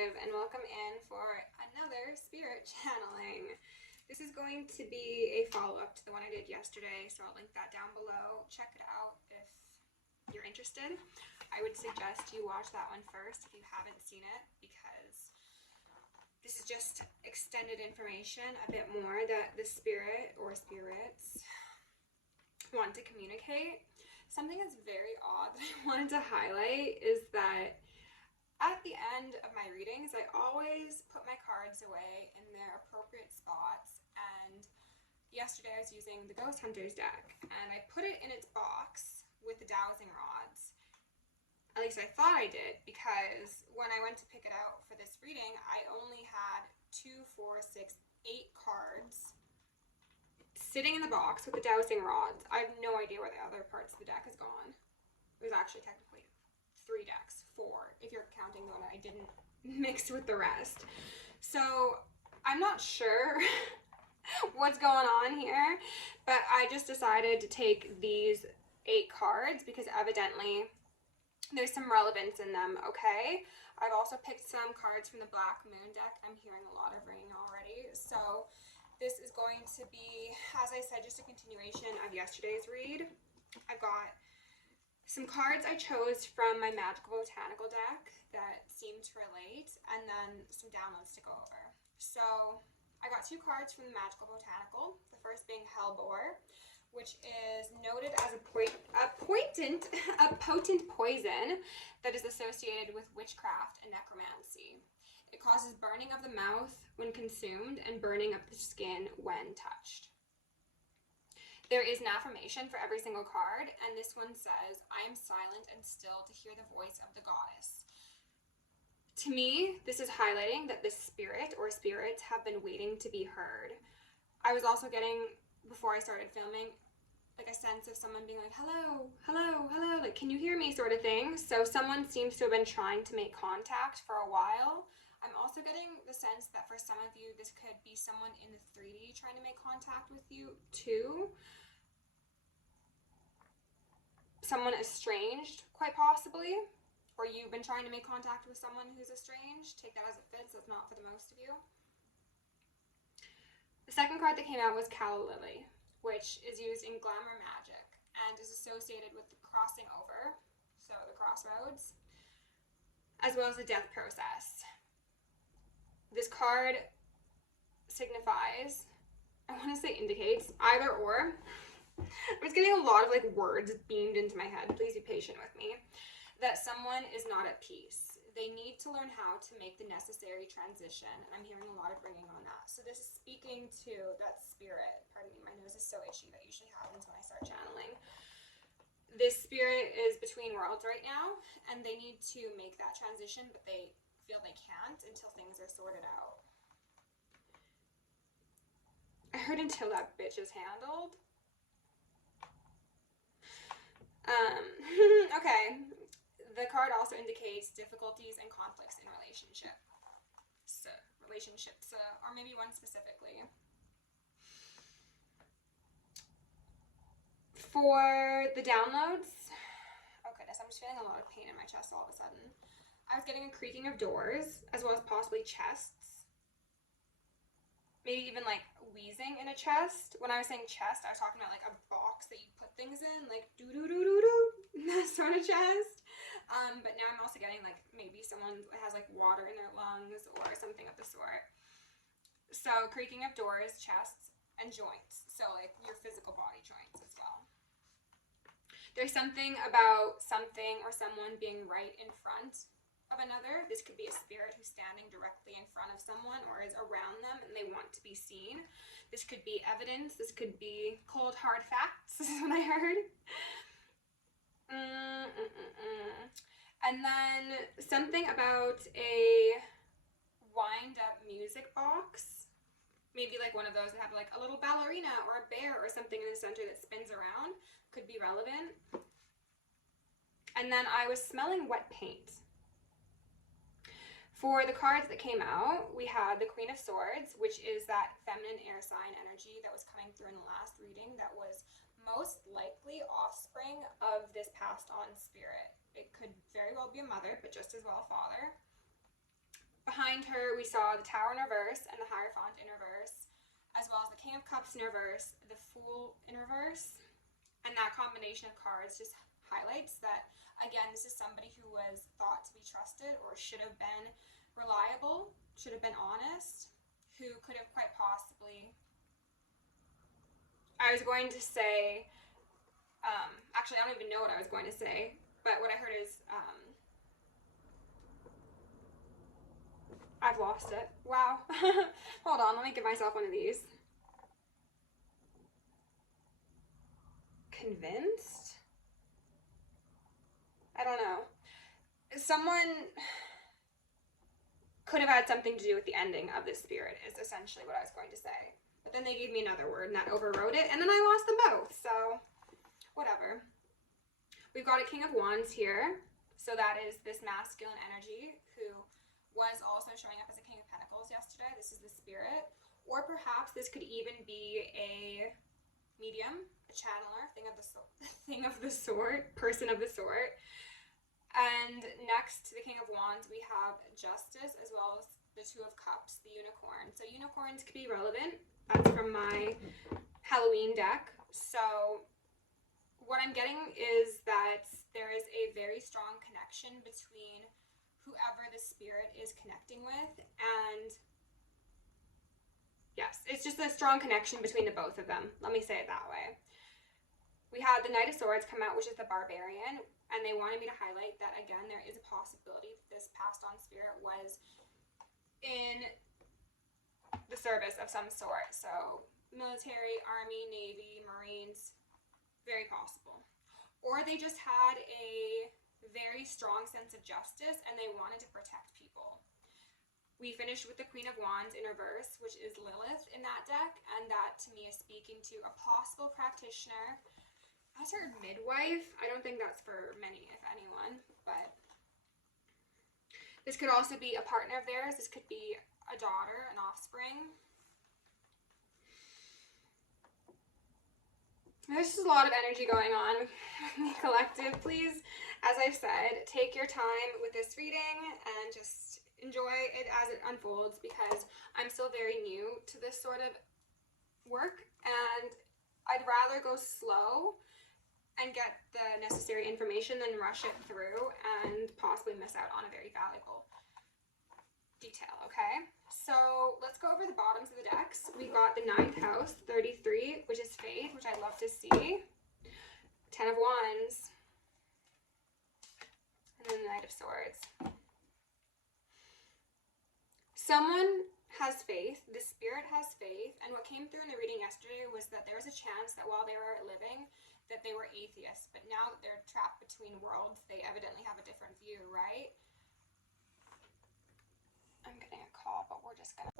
Collective, and welcome in for another spirit channeling. This is going to be a follow-up to the one I did yesterday, so I'll link that down below. Check it out if you're interested. I would suggest you watch that one first if you haven't seen it, because this is just extended information, a bit more that the spirit or spirits want to communicate. Something that's very odd that I wanted to highlight is that at the end of my readings, I always put my cards away in their appropriate spots, and yesterday I was using the Ghost Hunters deck, and I put it in its box with the dowsing rods. At least I thought I did, because when I went to pick it out for this reading, I only had 2, 4, 6, 8 cards sitting in the box with the dowsing rods. I have no idea where the other parts of the deck has gone. It was actually technically 3 decks, 4, if you're counting the one I didn't mix with the rest. So I'm not sure what's going on here, but I just decided to take these 8 cards because evidently there's some relevance in them, okay? I've also picked some cards from the Black Moon deck. I'm hearing a lot of ringing already. So this is going to be, as I said, just a continuation of yesterday's read. I've got some cards I chose from my Magical Botanical deck that seem to relate, and then some downloads to go over. So I got 2 cards from the Magical Botanical, the first being Hellbore, which is noted as a potent poison that is associated with witchcraft and necromancy. It causes burning of the mouth when consumed and burning of the skin when touched. There is an affirmation for every single card, and this one says, "I am silent and still to hear the voice of the goddess." To me, this is highlighting that the spirit or spirits have been waiting to be heard. I was also getting, before I started filming, like a sense of someone being like, hello, hello, hello, like, can you hear me, sort of thing. So someone seems to have been trying to make contact for a while. I'm also getting the sense that for some of you, this could be someone in the 3D trying to make contact with you too. Someone estranged, quite possibly, or you've been trying to make contact with someone who's estranged. Take that as it fits, if not for the most of you. The second card that came out was Calla Lily, which is used in glamour magic and is associated with the crossing over, so the crossroads, as well as the death process. This card signifies, I want to say indicates, either or. I was getting a lot of words beamed into my head, please be patient with me, that someone is not at peace. They need to learn how to make the necessary transition. I'm hearing a lot of ringing on that. So this is speaking to that spirit. Pardon me, my nose is so itchy. That usually happens when I start channeling. This spirit is between worlds right now, and they need to make that transition, but they feel they can't until things are sorted out. I heard until that bitch is handled. Okay. The card also indicates difficulties and conflicts in relationships, or maybe one specifically. For the downloads, oh goodness, I'm just feeling a lot of pain in my chest all of a sudden. I was getting a creaking of doors, as well as possibly chests. Maybe even wheezing in a chest. When I was saying chest, I was talking about a box that you put things in, doo-doo-doo-doo-doo, that sort of chest. But now I'm also getting maybe someone has water in their lungs or something of the sort. So creaking of doors, chests, and joints. So your physical body joints as well. There's something about something or someone being right in front of another. This could be a spirit who's standing directly in front of someone or is around them and they want to be seen. This could be evidence. This could be cold hard facts. This is what I heard. And then something about a wind up music box. Maybe one of those that have a little ballerina or a bear or something in the center that spins around. Could be relevant. And then I was smelling wet paint. For the cards that came out, we had the Queen of Swords, which is that feminine air sign energy that was coming through in the last reading that was most likely offspring of this passed on spirit. It could very well be a mother, but just as well a father. behind her, we saw the Tower in reverse and the Hierophant in reverse, as well as the King of Cups in reverse, the Fool in reverse. And that combination of cards just highlights that, again, this is somebody who was thought to be trusted or should have been reliable, should have been honest, who could have quite possibly, I was going to say, actually, I don't even know what I was going to say, but what I heard is, I've lost it. Wow. Hold on, let me give myself one of these. Convinced? I don't know. Someone could have had something to do with the ending of this spirit, is essentially what I was going to say. But then they gave me another word and that overrode it, and then I lost them both, so whatever. We've got a King of Wands here, so that is this masculine energy who was also showing up as a King of Pentacles yesterday. This is the spirit. Or perhaps this could even be a medium, a channeler, thing of the sort, person of the sort. And next to the King of Wands, we have Justice, as well as the Two of Cups, the Unicorn. So unicorns could be relevant. That's from my Halloween deck. So what I'm getting is that there is a very strong connection between whoever the spirit is connecting with, and yes, it's just a strong connection between the both of them. Let me say it that way. We had the Knight of Swords come out, which is the Barbarian, and they wanted me to highlight that, again, there is a possibility that this passed on spirit was in the service of some sort. So military, army, navy, marines, very possible. Or they just had a very strong sense of justice and they wanted to protect people. We finished with the Queen of Wands in reverse, which is Lilith in that deck, and that to me is speaking to a possible practitioner. I heard midwife. I don't think that's for many, if anyone, but this could also be a partner of theirs. This could be a daughter, an offspring. There's just a lot of energy going on with the collective. Please, as I've said, take your time with this reading and just enjoy it as it unfolds, because I'm still very new to this sort of work and I'd rather go slow and get the necessary information than rush it through and possibly miss out on a very valuable detail, okay? So let's go over the bottoms of the decks. We got the 9th house, 33, which is faith, which I love to see. 10 of Wands. And then the Knight of Swords. Someone has faith, the spirit has faith, and what came through in the reading yesterday was that there was a chance that while they were living, that they were atheists, but now that they're trapped between worlds, they evidently have a different view, right? I'm getting a call, but we're just gonna,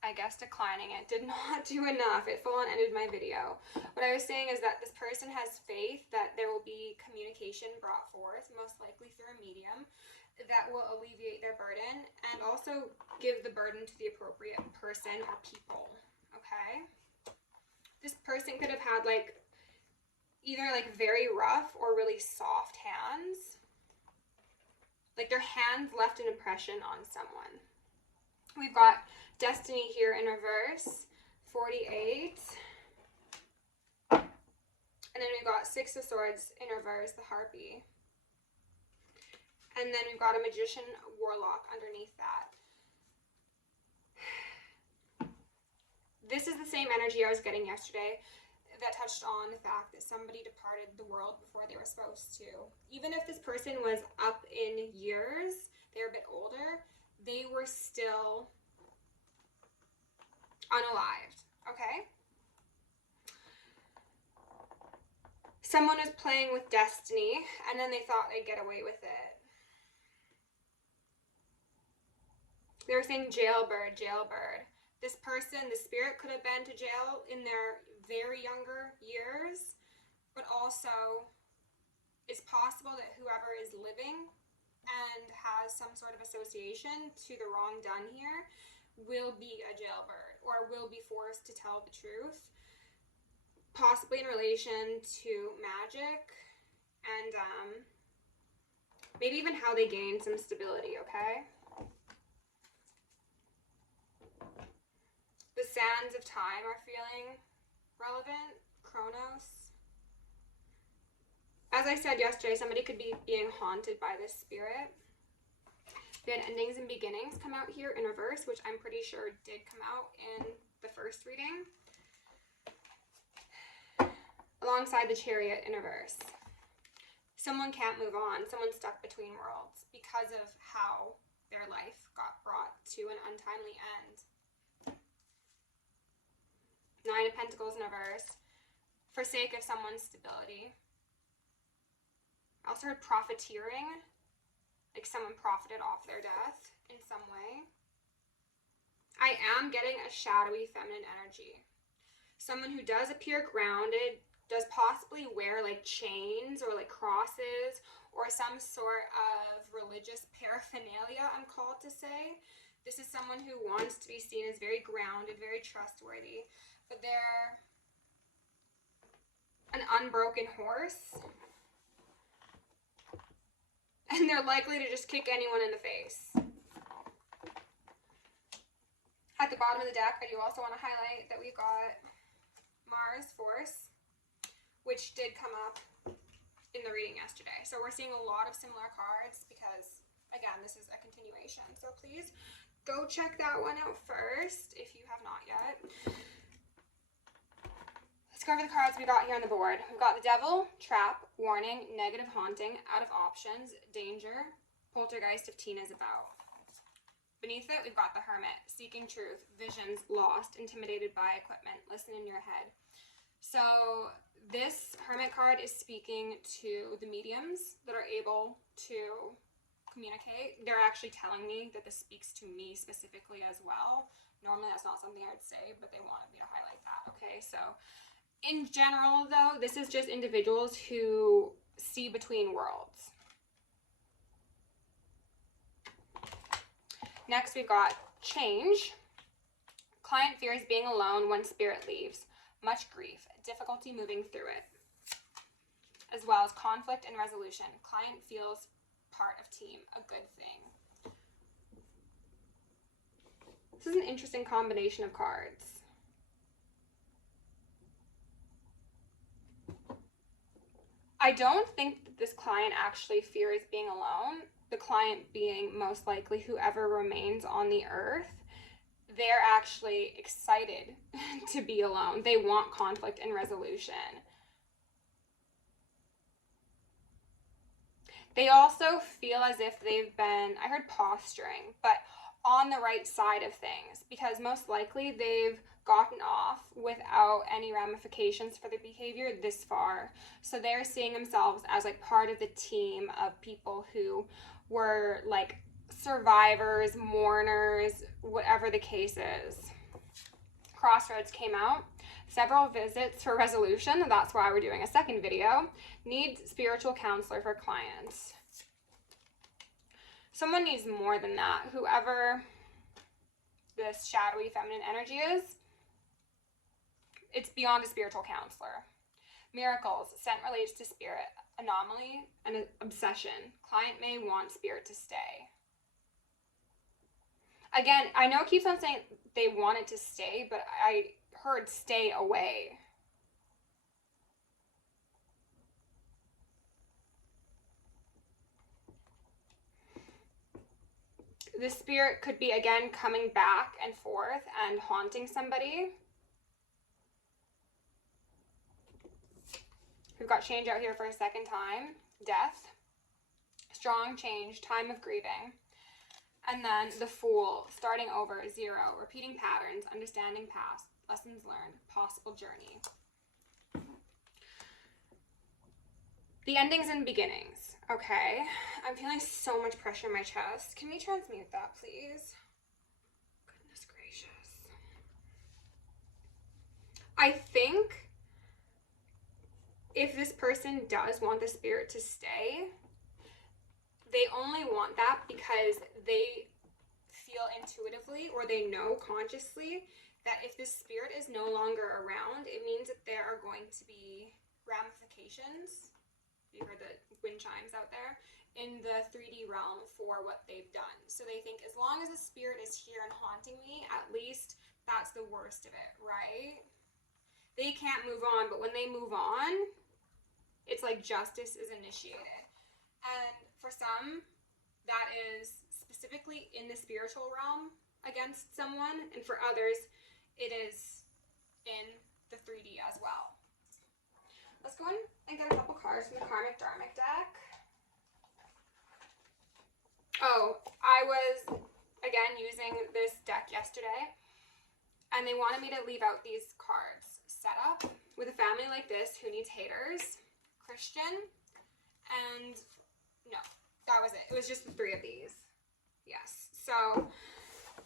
I guess, declining it. Did not do enough. It full on ended my video. What I was saying is that this person has faith that there will be communication brought forth, most likely through a medium, that will alleviate their burden and also give the burden to the appropriate person or people, okay? This person could have had like either like very rough or really soft hands. Like their hands left an impression on someone. We've got Destiny here in reverse, 48. And then we've got 6 of Swords in reverse, the Harpy. And then we've got a Magician Warlock underneath that. This is the same energy I was getting yesterday that touched on the fact that somebody departed the world before they were supposed to. Even if this person was up in years, they were a bit older, they were still unalived, okay? Someone was playing with destiny, and then they thought they'd get away with it. They were saying jailbird, jailbird. This person, the spirit, could have been to jail in their very younger years, but also it's possible that whoever is living and has some sort of association to the wrong done here will be a jailbird or will be forced to tell the truth, possibly in relation to magic and maybe even how they gain some stability, okay? Sands of time are feeling relevant. Chronos. As I said yesterday, somebody could be being haunted by this spirit. We had endings and beginnings come out here in reverse, which I'm pretty sure did come out in the first reading. Alongside the Chariot in reverse. Someone can't move on. Someone's stuck between worlds because of how their life got brought to an untimely end. Nine of Pentacles in reverse. For sake of someone's stability. I also heard profiteering, like someone profited off their death in some way. I am getting a shadowy feminine energy. Someone who does appear grounded, does possibly wear like chains or like crosses or some sort of religious paraphernalia, I'm called to say. This is someone who wants to be seen as very grounded, very trustworthy, but they're an unbroken horse. And they're likely to just kick anyone in the face. At the bottom of the deck, I do also want to highlight that we've got Mars Force, which did come up in the reading yesterday. So we're seeing a lot of similar cards because, again, this is a continuation. So please go check that one out first if you have not yet. Let's go over the cards we got here on the board. We've got the Devil, Trap, Warning, Negative Haunting, Out of Options, Danger, Poltergeist if Tina's about. Beneath it, we've got the Hermit, Seeking Truth, Visions, Lost, Intimidated by Equipment, Listen in Your Head. So this Hermit card is speaking to the mediums that are able to communicate. They're actually telling me that this speaks to me specifically as well. Normally that's not something I would say, but they wanted me to highlight that, okay? So in general, though, this is just individuals who see between worlds. Next, we've got Change. Client fears being alone when spirit leaves. Much grief. Difficulty moving through it. As well as Conflict and Resolution. Client feels part of team. A good thing. This is an interesting combination of cards. I don't think that this client actually fears being alone. The client being most likely whoever remains on the earth. They're actually excited to be alone. They want conflict and resolution. They also feel as if they've been, I heard posturing, but on the right side of things, because most likely they've gotten off without any ramifications for their behavior this far. So they're seeing themselves as like part of the team of people who were like survivors, mourners, whatever the case is. Crossroads came out. Several visits for resolution. That's why we're doing a second video. Need spiritual counselor for clients. Someone needs more than that. Whoever this shadowy feminine energy is, it's beyond a spiritual counselor. Miracles, scent relates to spirit. Anomaly and obsession. Client may want spirit to stay. Again, I know it keeps on saying they want it to stay, but I heard stay away. The spirit could be, again, coming back and forth and haunting somebody. We've got change out here for a second time. Death. Strong change. Time of grieving. And then the Fool. Starting over. 0. Repeating patterns. Understanding past. Lessons learned. Possible journey. The endings and beginnings. Okay. I'm feeling so much pressure in my chest. Can we transmute that, please? Goodness gracious. I think if this person does want the spirit to stay, they only want that because they feel intuitively or they know consciously that if this spirit is no longer around, it means that there are going to be ramifications. You heard the wind chimes out there in the 3D realm for what they've done. So they think as long as the spirit is here and haunting me, at least that's the worst of it, right? They can't move on, but when they move on, it's like justice is initiated. And for some, that is specifically in the spiritual realm against someone, and for others, it is in the 3D as well. Let's go in and get a couple cards from the Karmic Dharmic deck. Oh, I was, again, using this deck yesterday, and they wanted me to leave out these cards. Set up with a family like this who needs haters, Christian, and no, that was it. It was just the 3 of these. Yes. So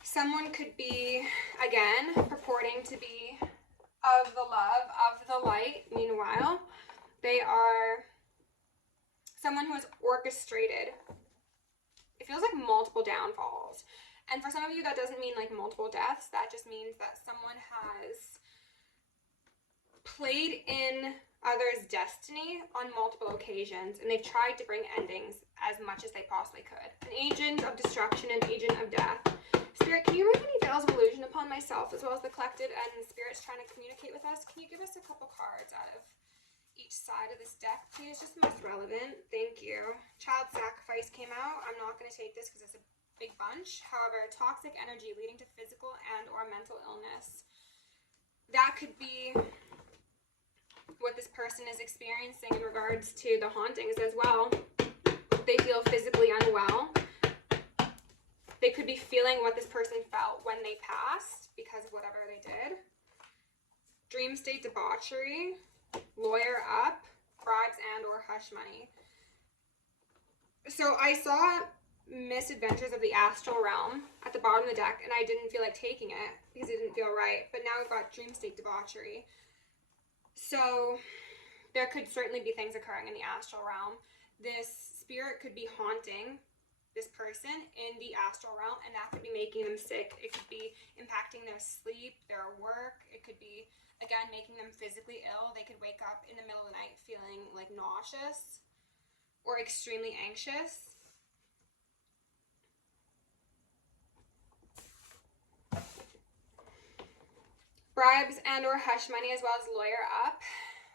someone could be, again, purporting to be of the love, of the light. Meanwhile, they are someone who has orchestrated, it feels like multiple downfalls. And for some of you, that doesn't mean like multiple deaths. That just means that someone has played in others' destiny on multiple occasions, and they've tried to bring endings as much as they possibly could. An agent of destruction, an agent of death. Spirit, can you remove any veils of illusion upon myself as well as the collective and spirits trying to communicate with us? Can you give us a couple cards out of each side of this deck, please? Just the most relevant. Thank you. Child sacrifice came out. I'm not going to take this because it's a big bunch. However, toxic energy leading to physical and or mental illness. That could be what this person is experiencing in regards to the hauntings as well. They feel physically unwell. They could be feeling what this person felt when they passed because of whatever they did. Dream state debauchery, lawyer up, bribes and or hush money. So I saw misadventures of the astral realm at the bottom of the deck, and I didn't feel like taking it because it didn't feel right. But now we've got dream state debauchery. So there could certainly be things occurring in the astral realm. This spirit could be haunting this person in the astral realm, and that could be making them sick. It could be impacting their sleep, their work. It could be, again, making them physically ill. They could wake up in the middle of the night feeling like nauseous or extremely anxious. Bribes and or hush money as well as lawyer up.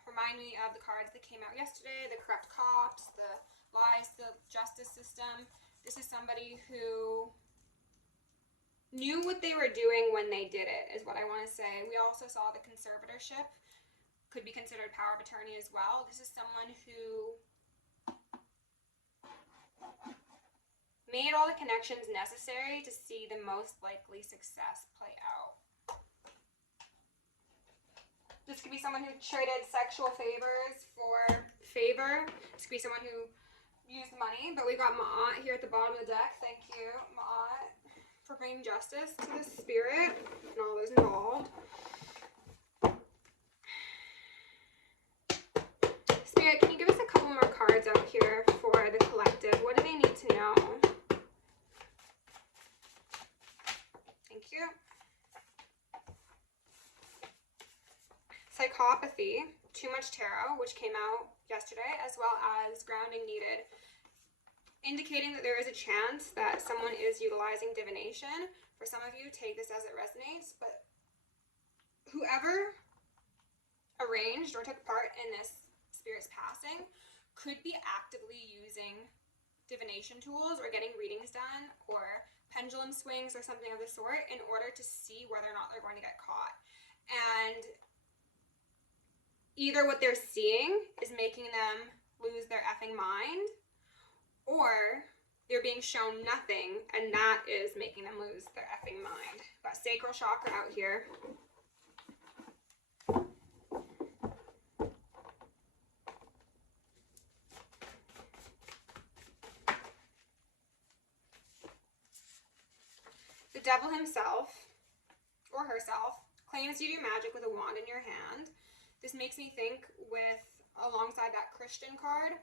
Remind me of the cards that came out yesterday, the corrupt cops, the lies, the justice system. This is somebody who knew what they were doing when they did it, is what I want to say. We also saw the conservatorship. Could be considered power of attorney as well. This is someone who made all the connections necessary to see the most likely success play out. This could be someone who traded sexual favors for favor. This could be someone who used money, but we got Ma'at here at the bottom of the deck. Thank you, Ma'at, for bringing justice to the spirit and all those involved. Spirit, can you give us a couple more cards out here for the collective? What do they need to know? Thank you. Psychopathy, too much tarot, which came out yesterday, as well as grounding needed, indicating that there is a chance that someone is utilizing divination. For some of you, take this as it resonates, but whoever arranged or took part in this spirit's passing could be actively using divination tools or getting readings done or pendulum swings or something of the sort in order to see whether or not they're going to get caught. And either what they're seeing is making them lose their effing mind, or they're being shown nothing, and that is making them lose their effing mind. Got sacral chakra out here. The devil himself, or herself, claims you do magic with a wand in your hand. This makes me think with, alongside that Christian card,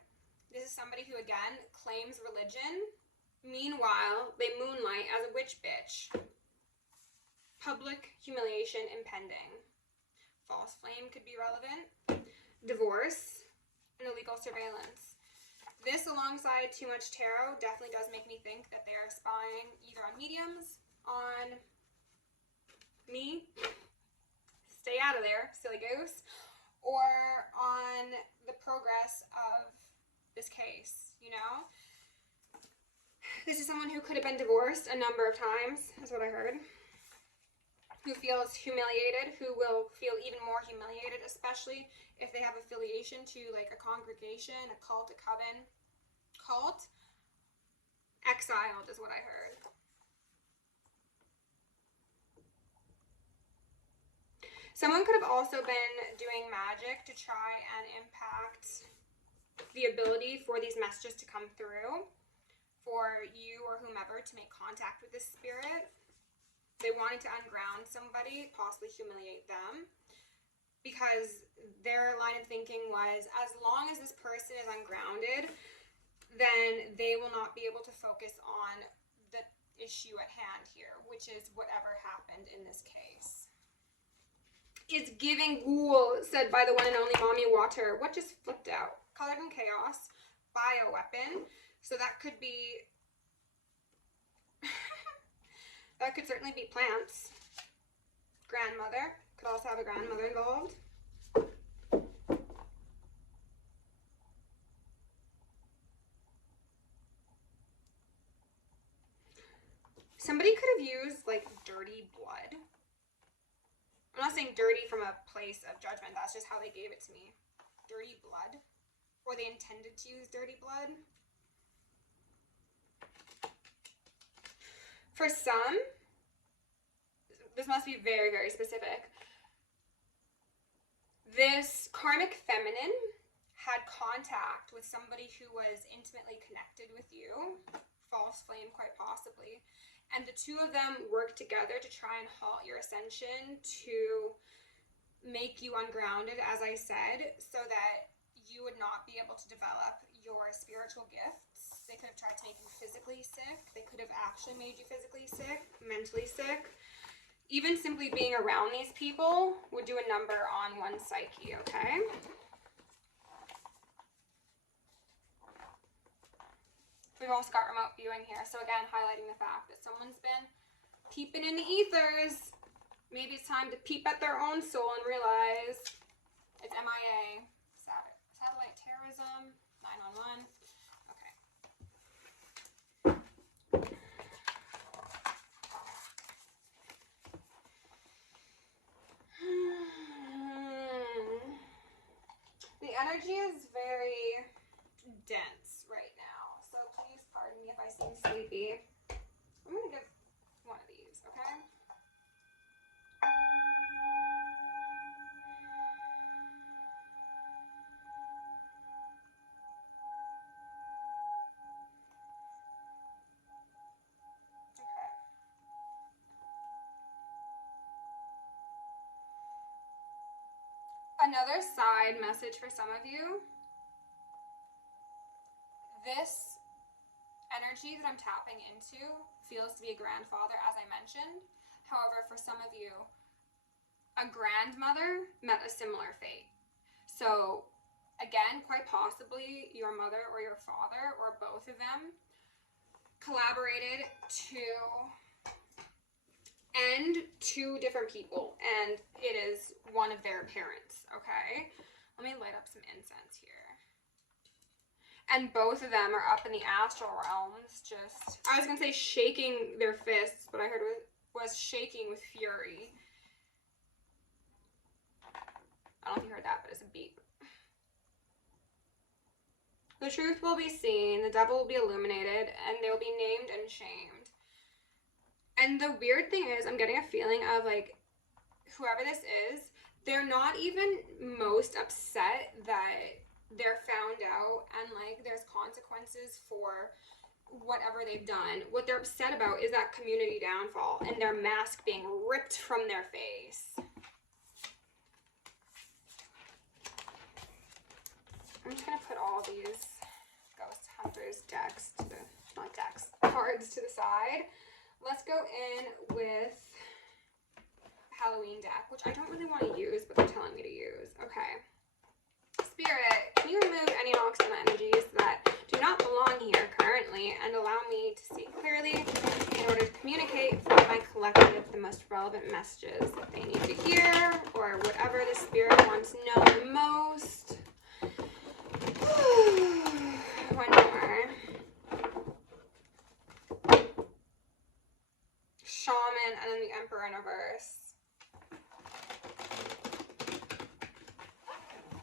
this is somebody who, again, claims religion. Meanwhile, they moonlight as a witch bitch. Public humiliation impending. False flame could be relevant. Divorce and illegal surveillance. This, alongside too much tarot, definitely does make me think that they are spying either on mediums, on me, stay out of there, silly goose, or on the progress of this case, you know? This is someone who could have been divorced a number of times, is what I heard. Who feels humiliated, who will feel even more humiliated, especially if they have affiliation to like a congregation, a cult, a coven. Cult? Exiled is what I heard. Someone could have also been doing magic to try and impact the ability for these messages to come through, for you or whomever to make contact with this spirit. They wanted to unground somebody, possibly humiliate them, because their line of thinking was, as long as this person is ungrounded, then they will not be able to focus on the issue at hand here, which is whatever happened in this case. It's giving ghoul, said by the one and only Mommy Water. What just flipped out? Colored in Chaos, bioweapon. So that could be, that could certainly be plants. Grandmother, could also have a grandmother involved. Somebody could have used like dirty blood. I'm not saying dirty from a place of judgment, that's just how they gave it to me. Dirty blood. Or they intended to use dirty blood. For some, this must be very, very specific. This karmic feminine had contact with somebody who was intimately connected with you. False flame, quite possibly. And the two of them worked together to try and halt your ascension, to make you ungrounded, as I said, so that you would not be able to develop your spiritual gifts. They could have tried to make you physically sick. They could have actually made you physically sick, mentally sick. Even simply being around these people would do a number on one's psyche, okay? We've also got remote viewing here. So again, highlighting the fact that someone's been peeping in the ethers. Maybe it's time to peep at their own soul and realize it's MIA. Satellite terrorism, 911. Okay. The energy is very dense right now, so please pardon me if I seem sleepy. I'm going to give one of these, okay? Another side message for some of you. This energy that I'm tapping into feels to be a grandfather, as I mentioned. However, for some of you, a grandmother met a similar fate. So, again, quite possibly your mother or your father, or both of them, collaborated to end two different people, and it is one of their parents, okay? Let me light up some incense here. And both of them are up in the astral realms, just, I was going to say shaking their fists, but I heard it was shaking with fury. I don't know if you heard that, but it's a beep. The truth will be seen, the devil will be illuminated, and they will be named and shamed. And the weird thing is, I'm getting a feeling of, like, whoever this is, they're not even most upset that they're found out and, like, there's consequences for whatever they've done. What they're upset about is that community downfall and their mask being ripped from their face. I'm just going to put all these Ghost Hunters decks to the, not decks, cards to the side. Let's go in with Halloween deck, which I don't really want to use, but they're telling me to use. Okay. Spirit, can you remove any nocturnal energies that do not belong here currently and allow me to see clearly in order to communicate for my collective the most relevant messages that they need to hear, or whatever the spirit wants to know the most. One more. Shaman, and then the Emperor in reverse.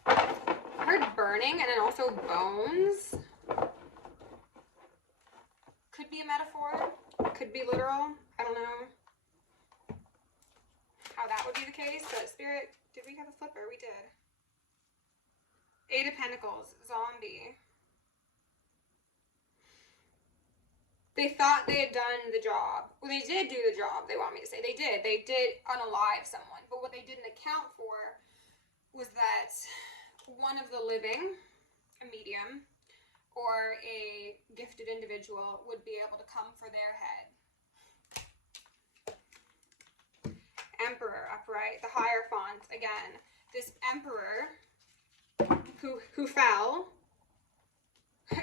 I heard burning, and then also bones. Could be a metaphor. Could be literal. I don't know how that would be the case, but spirit, did we have a flipper? We did. 8 of Pentacles, zombie. They thought they had done the job. Well, they did do the job, they want me to say. They did. They did unalive someone. But what they didn't account for was that one of the living, a medium, or a gifted individual would be able to come for their head. Emperor upright, the Hierophant again. This emperor who fell,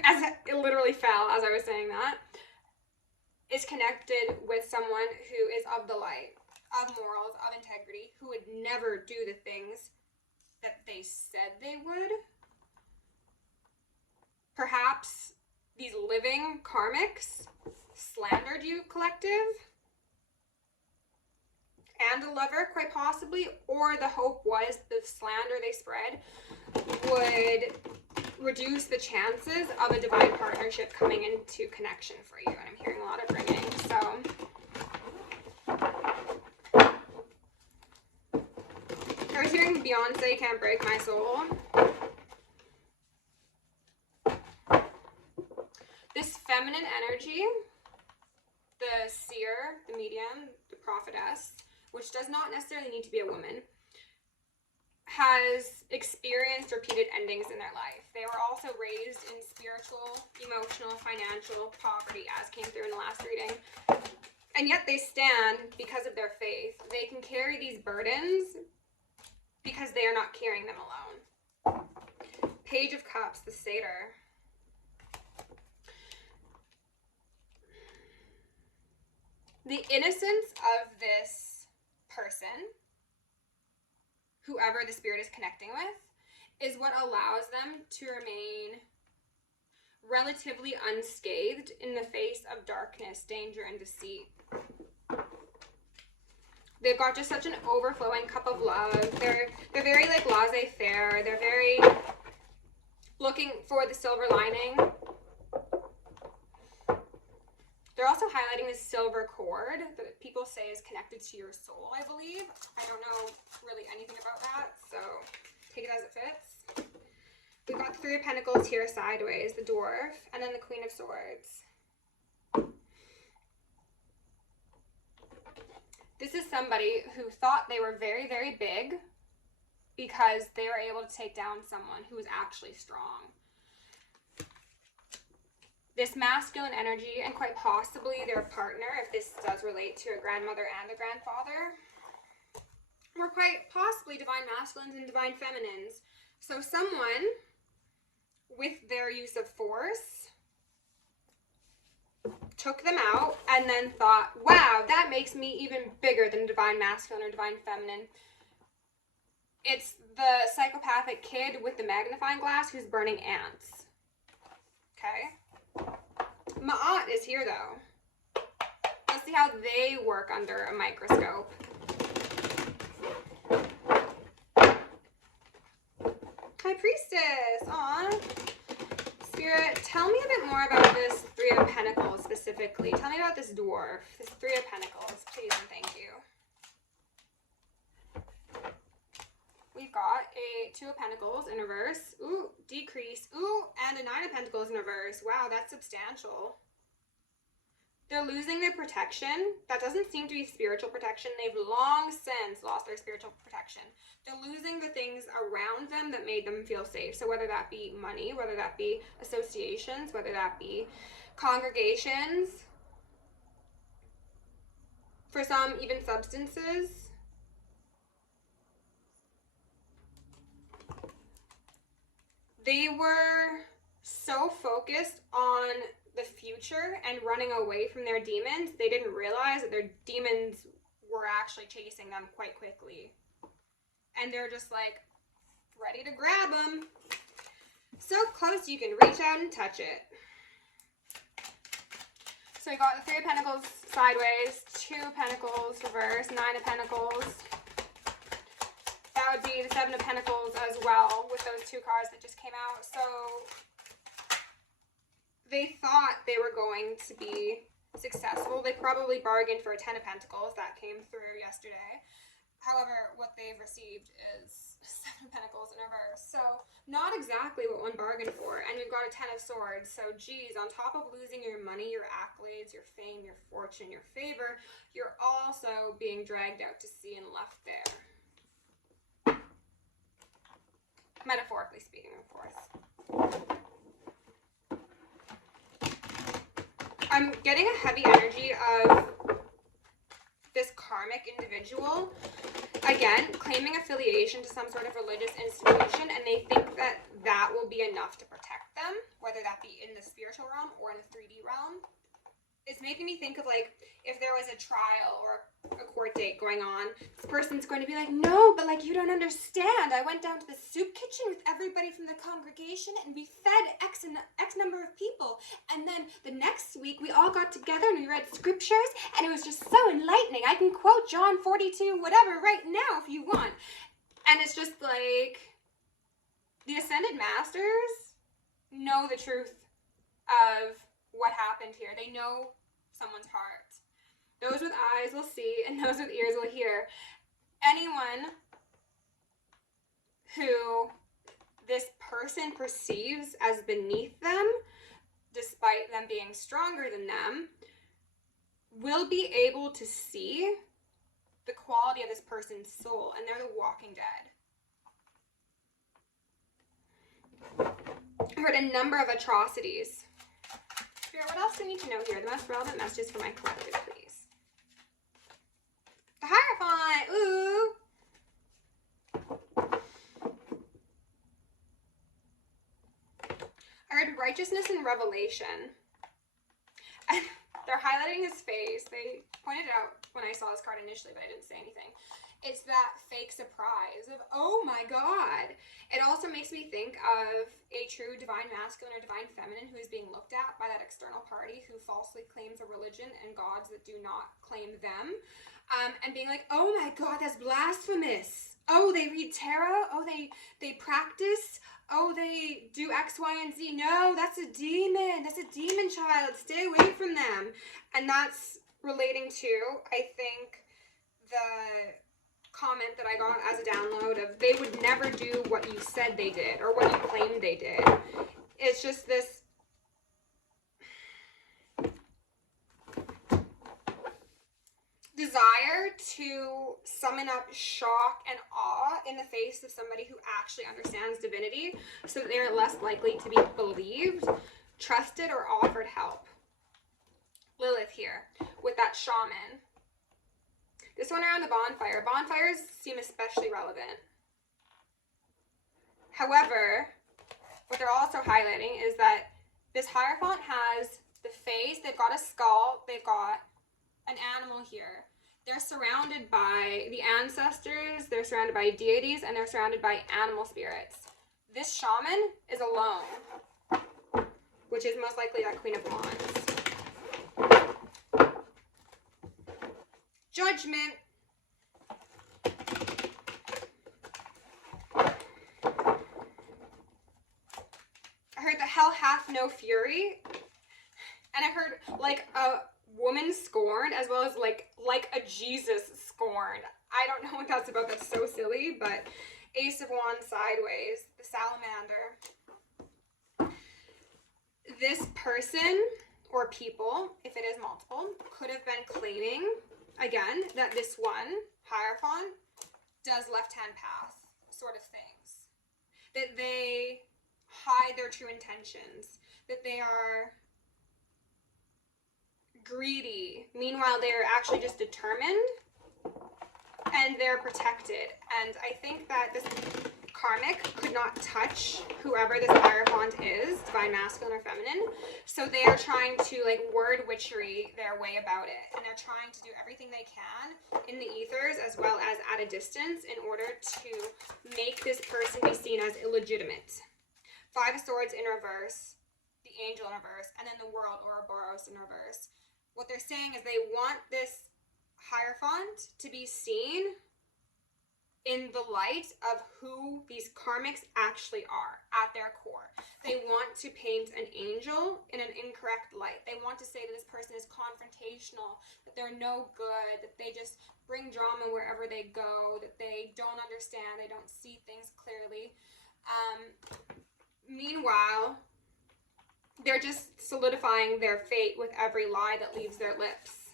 as it literally fell as I was saying that, is connected with someone who is of the light, of morals, of integrity, who would never do the things that they said they would. Perhaps these living karmics slandered you, collective, and a lover, quite possibly, or the hope was the slander they spread would reduce the chances of a divine partnership coming into connection for you. And I'm hearing a lot of ringing, so I was hearing Beyonce, Can't Break My Soul. This feminine energy, the seer, the medium, the prophetess, which does not necessarily need to be a woman, has experienced repeated endings in their life. They were also raised in spiritual, emotional, financial poverty, as came through in the last reading. And yet they stand because of their faith. They can carry these burdens because they are not carrying them alone. Page of Cups, the Satyr. The innocence of this person, whoever the spirit is connecting with, is what allows them to remain relatively unscathed in the face of darkness, danger, and deceit. They've got just such an overflowing cup of love. They're very like laissez-faire. They're very looking for the silver lining. They're also highlighting this silver cord that people say is connected to your soul, I believe. I don't know really anything about that, so take it as it fits. We've got the 3 of Pentacles here sideways, the Dwarf, and then the Queen of Swords. This is somebody who thought they were very, very big because they were able to take down someone who was actually strong. This masculine energy, and quite possibly their partner, if this does relate to a grandmother and a grandfather, or quite possibly divine masculines and divine feminines. So someone, with their use of force, took them out and then thought, wow, that makes me even bigger than divine masculine or divine feminine. It's the psychopathic kid with the magnifying glass who's burning ants. Okay? Ma'at is here though. Let's see how they work under a microscope. High Priestess, aw. Spirit, tell me a bit more about this 3 of Pentacles specifically. Tell me about this dwarf, this 3 of Pentacles, please and thank you. We've got a 2 of Pentacles in reverse. Ooh, decrease. Ooh, and a 9 of Pentacles in reverse. Wow, that's substantial. They're losing their protection. That doesn't seem to be spiritual protection. They've long since lost their spiritual protection. They're losing the things around them that made them feel safe. So whether that be money, whether that be associations, whether that be congregations, for some, even substances. They were so focused on the future and running away from their demons, they didn't realize that their demons were actually chasing them quite quickly. And they're just like ready to grab them. So close you can reach out and touch it. So we got the Three of Pentacles sideways, Two of Pentacles reverse, Nine of Pentacles. That would be the Seven of Pentacles as well with those two cards that just came out. So they thought they were going to be successful. They probably bargained for a Ten of Pentacles that came through yesterday. However, what they've received is Seven of Pentacles in reverse. So not exactly what one bargained for. And we've got a Ten of Swords. So geez, on top of losing your money, your accolades, your fame, your fortune, your favor, you're also being dragged out to sea and left there. Metaphorically speaking, of course. I'm getting a heavy energy of this karmic individual, again, claiming affiliation to some sort of religious institution, and they think that that will be enough to protect them, whether that be in the spiritual realm or in the 3D realm. It's making me think of, like, if there was a trial or a court date going on, this person's going to be like, no, but, like, you don't understand. I went down to the soup kitchen with everybody from the congregation, and we fed X number of people. And then the next week, we all got together and we read scriptures, and it was just so enlightening. I can quote John 42, whatever, right now if you want. And it's just like, the Ascended Masters know the truth of what happened here. They know someone's heart. Those with eyes will see, and those with ears will hear. Anyone who this person perceives as beneath them, despite them being stronger than them, will be able to see the quality of this person's soul, and they're the walking dead. I heard a number of atrocities. Spirit, what else do we need to know here? The most relevant messages for my collective, please. The Hierophant! Ooh! I heard righteousness and revelation. And they're highlighting his face. They pointed it out when I saw this card initially, but I didn't say anything. It's that fake surprise of, oh my god. It also makes me think of a true divine masculine or divine feminine who is being looked at by that external party who falsely claims a religion and gods that do not claim them. And being like, oh my god, that's blasphemous. Oh, they read tarot. Oh, they practice. Oh, they do X, Y, and Z. No, that's a demon. That's a demon child. Stay away from them. And that's relating to, I think, the comment that I got as a download of they would never do what you said they did or what you claimed they did. It's just this desire to summon up shock and awe in the face of somebody who actually understands divinity so that they're less likely to be believed, trusted, or offered help. Lilith here with that shaman. This one around the bonfire. Bonfires seem especially relevant. However, what they're also highlighting is that this Hierophant has the face, they've got a skull, they've got an animal here. They're surrounded by the ancestors, they're surrounded by deities, and they're surrounded by animal spirits. This shaman is alone, which is most likely that Queen of Wands. Judgment. I heard that hell hath no fury. And I heard like a woman scorned as well as like a Jesus scorned. I don't know what that's about. That's so silly, but Ace of Wands sideways, the salamander. This person or people, if it is multiple, could have been claiming, again, that this one, Hierophant, does left-hand path sort of things. That they hide their true intentions. That they are greedy. Meanwhile, they're actually just determined and they're protected. And I think that this karmic could not touch whoever this Hierophant is, divine masculine or feminine. So they are trying to like word witchery their way about it. And they're trying to do everything they can in the ethers as well as at a distance in order to make this person be seen as illegitimate. Five of Swords in reverse, the Angel in reverse, and then the World or Ouroboros in reverse. What they're saying is they want this Hierophant to be seen in the light of who these karmics actually are at their core. They want to paint an angel in an incorrect light. They want to say that this person is confrontational, that they're no good, that they just bring drama wherever they go, that they don't understand, they don't see things clearly. Meanwhile, they're just solidifying their fate with every lie that leaves their lips.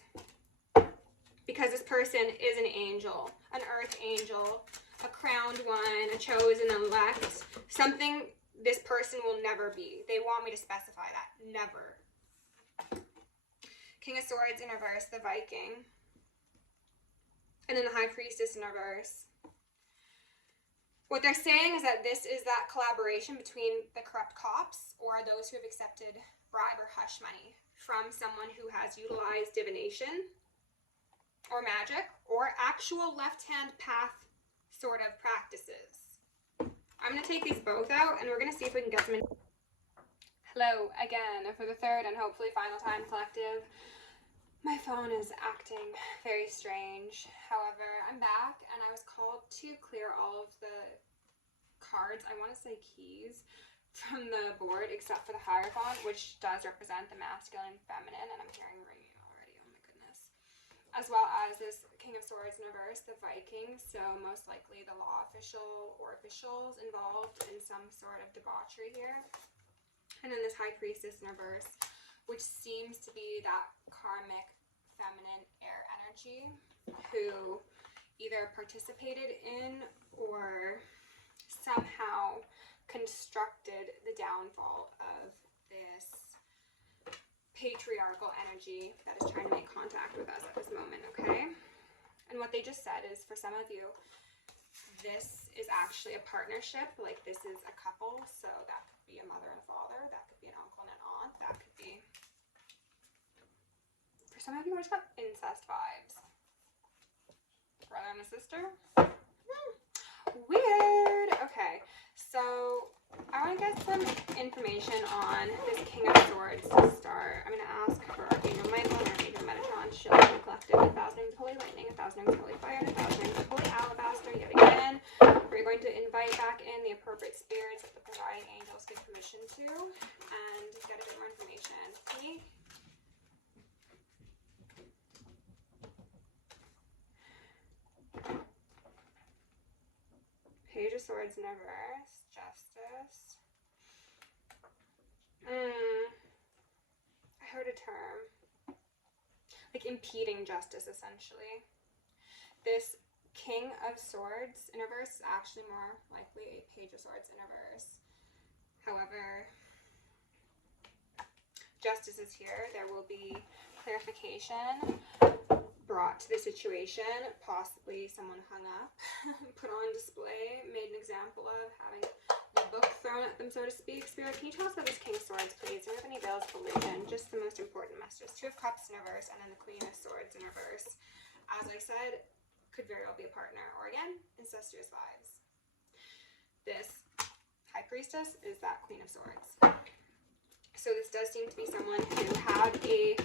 Because this person is an angel, an earth angel, a crowned one, a chosen elect, something this person will never be. They want me to specify that. Never. King of Swords in reverse, the Viking. And then the High Priestess in reverse. What they're saying is that this is that collaboration between the corrupt cops or those who have accepted bribe or hush money from someone who has utilized divination or magic, or actual left-hand path sort of practices. I'm going to take these both out, and we're going to see if we can get them in. Hello, again, for the third and hopefully final time, collective. My phone is acting very strange. However, I'm back, and I was called to clear all of the cards, I want to say keys, from the board, except for the Hierophant, which does represent the masculine and feminine, and I'm hearing ringing already, oh my goodness. As well as this King of Swords in reverse, the Viking, so most likely the law official or officials involved in some sort of debauchery here. And then this High Priestess in reverse, which seems to be that karmic feminine air energy who either participated in or somehow constructed the downfall of this patriarchal energy that is trying to make contact with us at this moment, okay? And what they just said is, for some of you, this is actually a partnership, like this is a couple, so that could be a mother and a father, that could be an uncle and an aunt, that could be, for some of you, I just got incest vibes. Brother and a sister? Weird! Okay, so I want to get some information on this King of Swords to start. I'm going to ask for Archangel Michael and Archangel Metatron, shield and collective, 1,000 rings of holy lightning, 1,000 rings of holy fire, and 1,000 rings of holy alabaster yet again. We're going to invite back in the appropriate spirits that the providing angels give permission to and get a bit more information. Okay? Page of Swords in reverse, Justice. I heard a term. Like impeding justice, essentially. This King of Swords in reverse is actually more likely a Page of Swords in reverse. However, justice is here. There will be clarification brought to the situation, possibly someone hung up, put on display, made an example of, having the book thrown at them, so to speak. Spirit, can you tell us about this King of Swords, please? Do we have any veils of illusion? Just the most important messages. Two of Cups in reverse, and then the Queen of Swords in reverse. As I said, could very well be a partner, or again, incestuous vibes. This High Priestess is that Queen of Swords. So this does seem to be someone who had a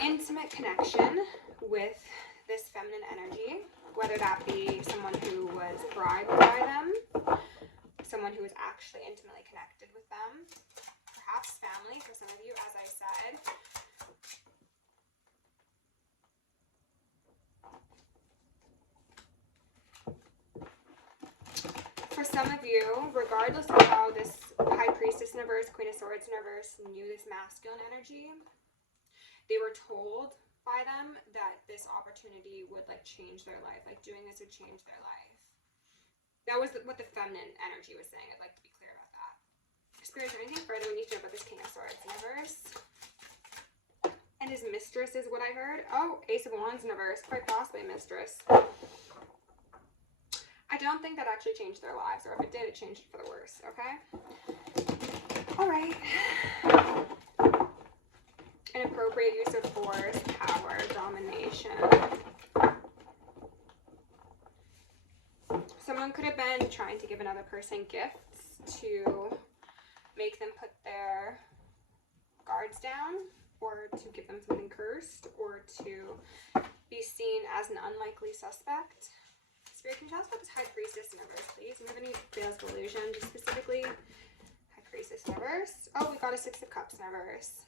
intimate connection with this feminine energy, whether that be someone who was bribed by them, someone who was actually intimately connected with them, perhaps family for some of you, as I said. For some of you, regardless of how this High Priestess in reverse, Queen of Swords in reverse knew this masculine energy, they were told by them that this opportunity would like change their life, like doing this would change their life. That was what the feminine energy was saying. I'd like to be clear about that. Spirit, is there anything further we need to know about this King of Swords in reverse? And his mistress is what I heard. Oh, Ace of Wands in reverse, quite possibly a mistress. I don't think that actually changed their lives, or if it did, it changed it for the worse, okay? All right. Inappropriate use of force, power, domination. Someone could have been trying to give another person gifts to make them put their guards down, or to give them something cursed, or to be seen as an unlikely suspect. Spirit, can you tell us about this High Priestess universe, please? Do you have any Veils of Illusion, just specifically High Priestess universe? Oh, we got a Six of Cups universe.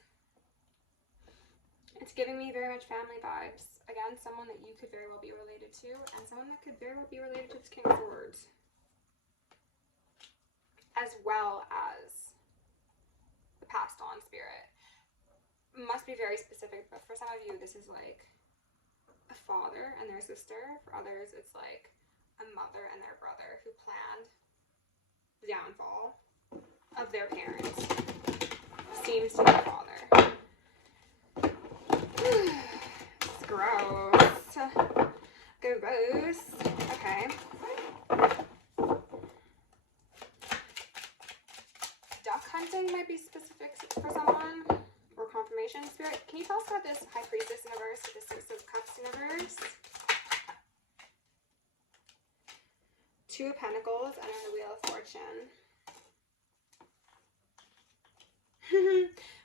It's giving me very much family vibes. Again, someone that you could very well be related to, and someone that could very well be related to this King of Swords. As well as the passed on spirit. Must be very specific, but for some of you, this is like a father and their sister. For others, it's like a mother and their brother who planned the downfall of their parents. Seems to be the father. It's gross. Gross. Okay. Duck hunting might be specific for someone. Or confirmation. Spirit, can you tell us about this High Priestess universe with the Six of Cups universe? Two of Pentacles and then the Wheel of Fortune.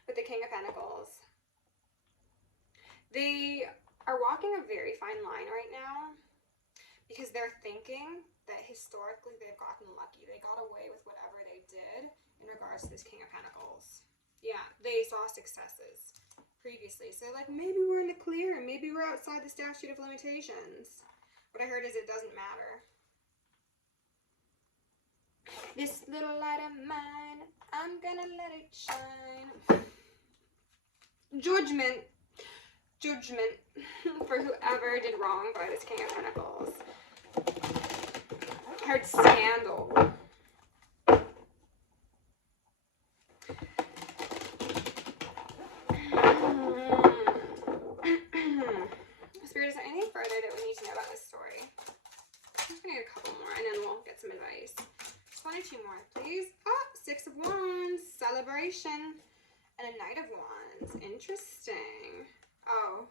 With the King of Pentacles. They are walking a very fine line right now because they're thinking that historically they've gotten lucky. They got away with whatever they did in regards to this King of Pentacles. Yeah, they saw successes previously. So like, maybe we're in the clear. Maybe we're outside the statute of limitations. What I heard is it doesn't matter. This little light of mine, I'm gonna let it shine. Judgment. Judgment for whoever did wrong by this King of Pentacles. I heard scandal. Spirit, is there anything further that we need to know about this story? I'm just gonna get a couple more and then we'll get some advice. Just one or two more, please. Ah, Six of Wands, celebration, and a Knight of Wands. Interesting. Oh,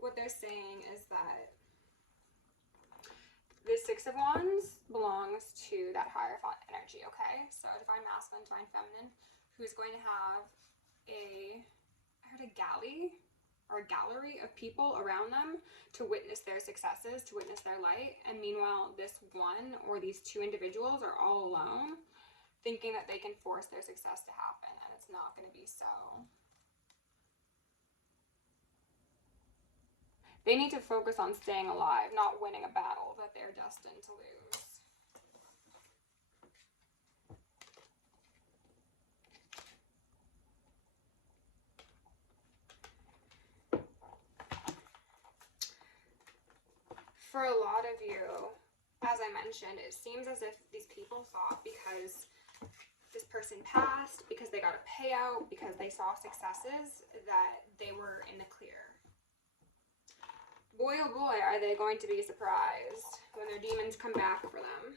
what they're saying is that the Six of Wands belongs to that Hierophant energy, okay? So divine masculine, divine feminine, who's going to have I heard a galley or a gallery of people around them to witness their successes, to witness their light. And meanwhile, this one or these two individuals are all alone, thinking that they can force their success to happen, and it's not going to be so. They need to focus on staying alive, not winning a battle that they're destined to lose. For a lot of you, as I mentioned, it seems as if these people thought because this person passed, because they got a payout, because they saw successes, that they were in the clear. Boy, oh boy, are they going to be surprised when their demons come back for them.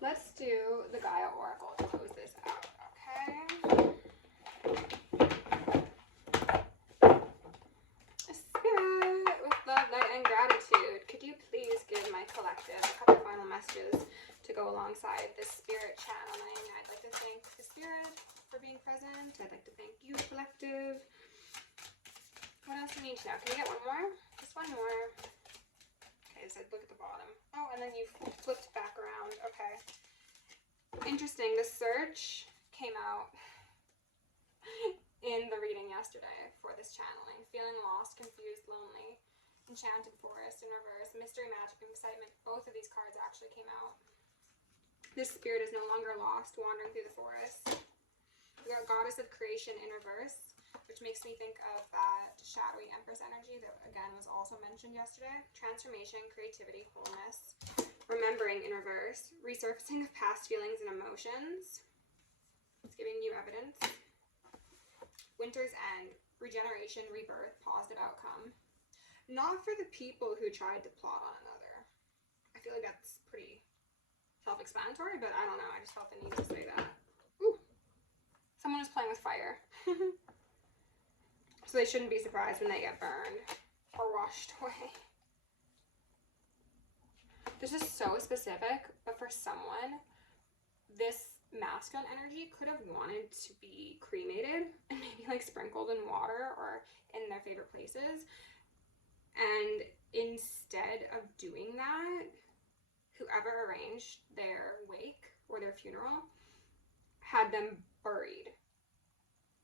Let's do the Gaia Oracle to close this out, okay? Spirit, with love, light, and gratitude, could you please give my collective a couple final messages to go alongside this spirit channeling? I'd like to thank the spirit for being present. I'd like to thank you, collective. What else do we need to know? Can we get one more? Just one more. Okay, so look at the bottom. Oh, and then you flipped back around. Okay. Interesting. The search came out in the reading yesterday for this channeling. Feeling lost, confused, lonely, enchanted forest in reverse, mystery, magic, and excitement. Both of these cards actually came out. This spirit is no longer lost, wandering through the forest. We got Goddess of Creation in reverse, which makes me think of that shadowy Empress energy that, again, was also mentioned yesterday. Transformation, creativity, wholeness, remembering in reverse, resurfacing of past feelings and emotions. It's giving you evidence. Winter's End, regeneration, rebirth, positive outcome. Not for the people who tried to plot on another. I feel like that's pretty self-explanatory, but I don't know. I just felt the need to say that. Ooh. Someone was playing with fire. So they shouldn't be surprised when they get burned or washed away. This is so specific, but for someone, this masculine energy could have wanted to be cremated and maybe like sprinkled in water or in their favorite places. And instead of doing that, whoever arranged their wake or their funeral had them buried.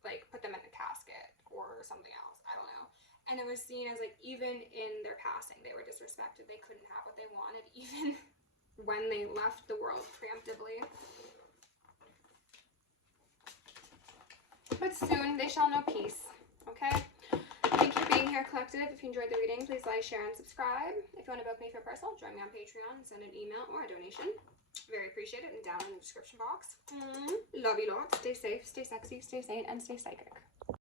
Like put them in a casket or something else. I don't know. And it was seen as like even in their passing, they were disrespected. They couldn't have what they wanted even when they left the world preemptively. But soon they shall know peace. Okay? Thank you for being here, Collective. If you enjoyed the reading, please like, share, and subscribe. If you want to book me for personal, join me on Patreon and send an email or a donation. Very appreciate it, and down in the description box. Love you lots. Stay safe, stay sexy, stay sane, and stay psychic.